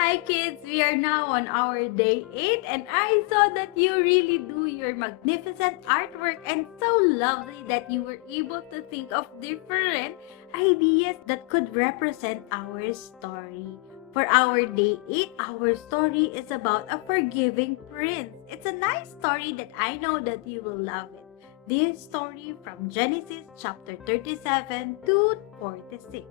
Hi kids, we are now on our day 8 and I saw that you really do your magnificent artwork and so lovely that you were able to think of different ideas that could represent our story. For our day 8, our story is about a forgiving prince. It's a nice story that I know that you will love it. This story from Genesis chapter 37 to 46.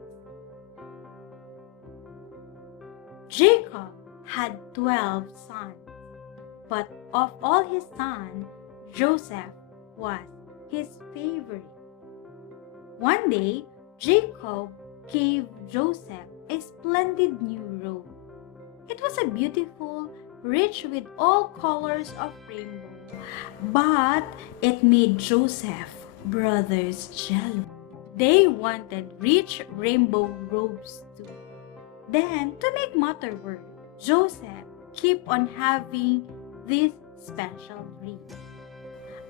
Jacob had 12 sons, but of all his sons, Joseph was his favorite. One day, Jacob gave Joseph a splendid new robe. It was a beautiful, rich with all colors of rainbow, but it made Joseph's brothers jealous. They wanted rich rainbow robes too. Then, to make matters worse, Joseph kept on having this special dream.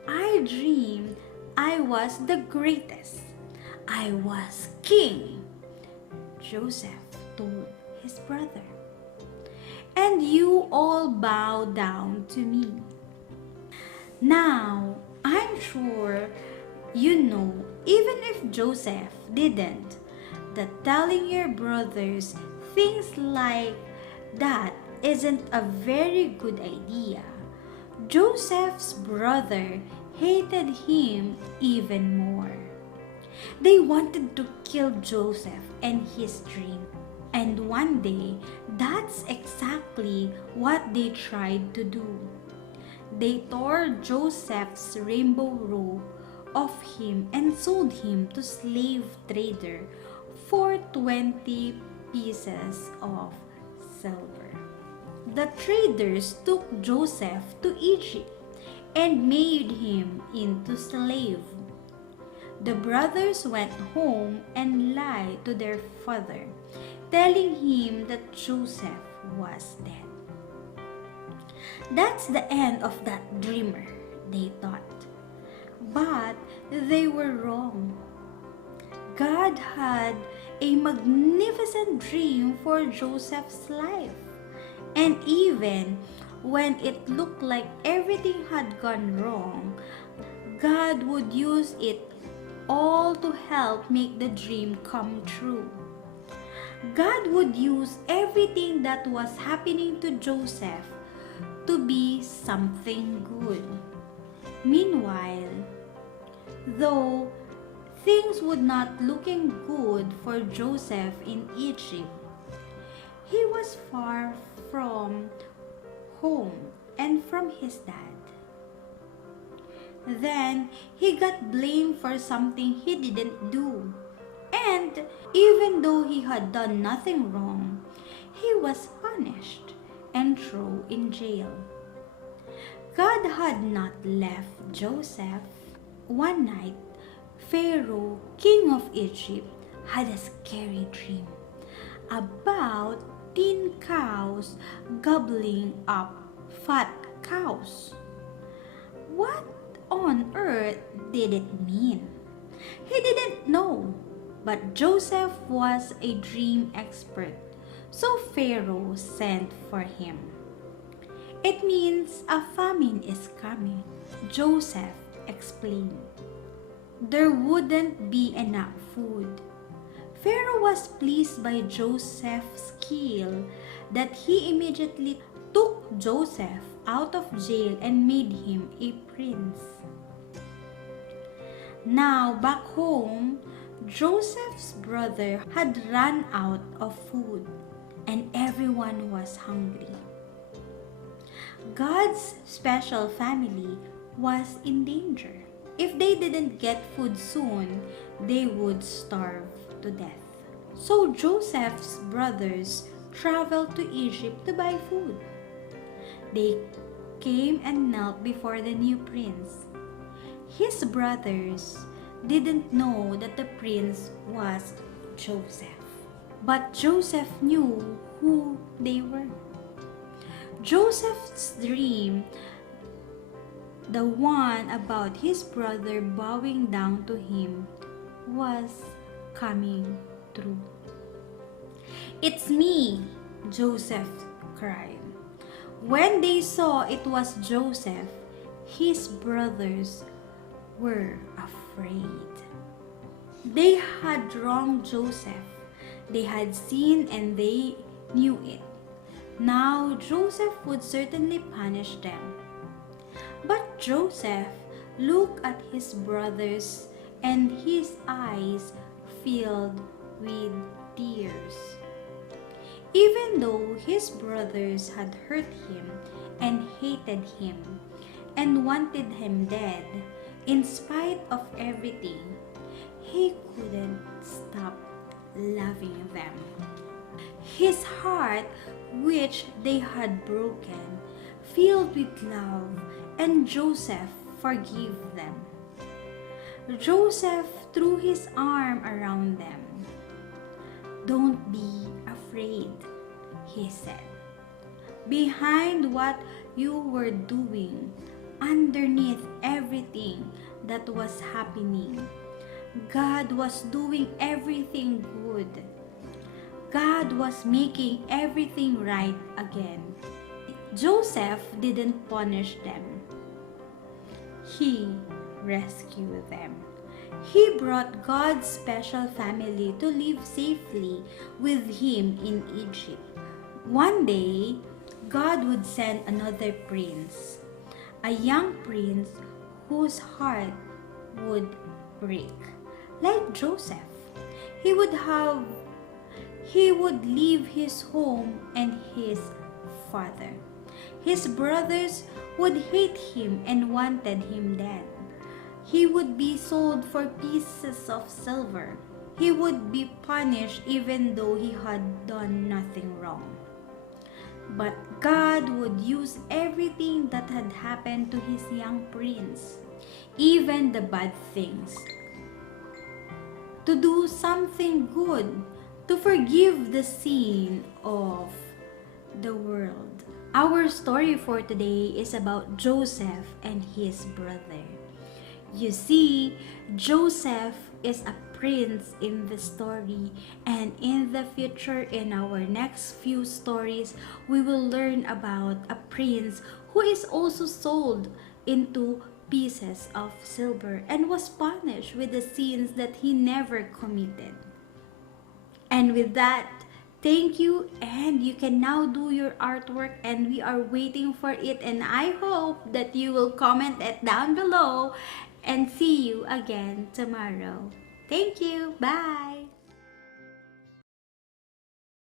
I dreamed I was the greatest. I was king, Joseph told his brother. And you all bow down to me. Now, I'm sure you know, even if Joseph didn't, that telling your brothers things like that isn't a very good idea. Joseph's brother hated him even more. They wanted to kill Joseph and his dream. And one day, that's exactly what they tried to do. They tore Joseph's rainbow robe off him and sold him to slave trader for 20 pieces of silver. The traders took Joseph to Egypt and made him into slave. The brothers went home and lied to their father, telling him that Joseph was dead. That's the end of that dreamer, they thought. But they were wrong. God had a magnificent dream for Joseph's life. And even when it looked like everything had gone wrong, God would use it all to help make the dream come true. God would use everything that was happening to Joseph to be something good. Meanwhile, though things would not looking good for Joseph in Egypt, he was far from home and from his dad. Then he got blamed for something he didn't do. And even though he had done nothing wrong, he was punished and thrown in jail. God had not left Joseph. One night, Pharaoh, king of Egypt, had a scary dream about 10 cows gobbling up fat cows. What on earth did it mean? He didn't know, but Joseph was a dream expert, so Pharaoh sent for him. It means a famine is coming, Joseph explained. There wouldn't be enough food. Pharaoh was pleased by Joseph's skill that he immediately took Joseph out of jail and made him a prince. Now back home, Joseph's brother had run out of food and everyone was hungry. God's special family was in danger. If they didn't get food soon, they would starve to death. So Joseph's brothers traveled to Egypt to buy food. They came and knelt before the new prince. His brothers didn't know that the prince was Joseph. But Joseph knew who they were. Joseph's dream, the one about his brother bowing down to him, was coming true. "It's me," Joseph cried. When they saw it was Joseph, his brothers were afraid. They had wronged Joseph. They had sinned and they knew it. Now Joseph would certainly punish them. But Joseph looked at his brothers and his eyes filled with tears. Even though his brothers had hurt him and hated him and wanted him dead, in spite of everything, he couldn't stop loving them. His heart, which they had broken, filled with love, and Joseph forgave them. Joseph threw his arm around them. "Don't be afraid," he said. "Behind what you were doing, underneath everything that was happening, God was doing everything good. God was making everything right again." Joseph didn't punish them. He rescued them. He brought God's special family to live safely with him in Egypt. One day, God would send another prince, a young prince whose heart would break. Like Joseph, he would leave his home and his father. His brothers would hate him and wanted him dead. He would be sold for pieces of silver. He would be punished even though he had done nothing wrong. But God would use everything that had happened to his young prince, even the bad things, to do something good, to forgive the sin of the world. Our story for today is about Joseph and his brother. You see, Joseph is a prince in the story, and in the future, in our next few stories, we will learn about a prince who is also sold into pieces of silver and was punished with the sins that he never committed. And with that, thank you, and you can now do your artwork, and we are waiting for it, and I hope that you will comment it down below, and see you again tomorrow. Thank you. Bye.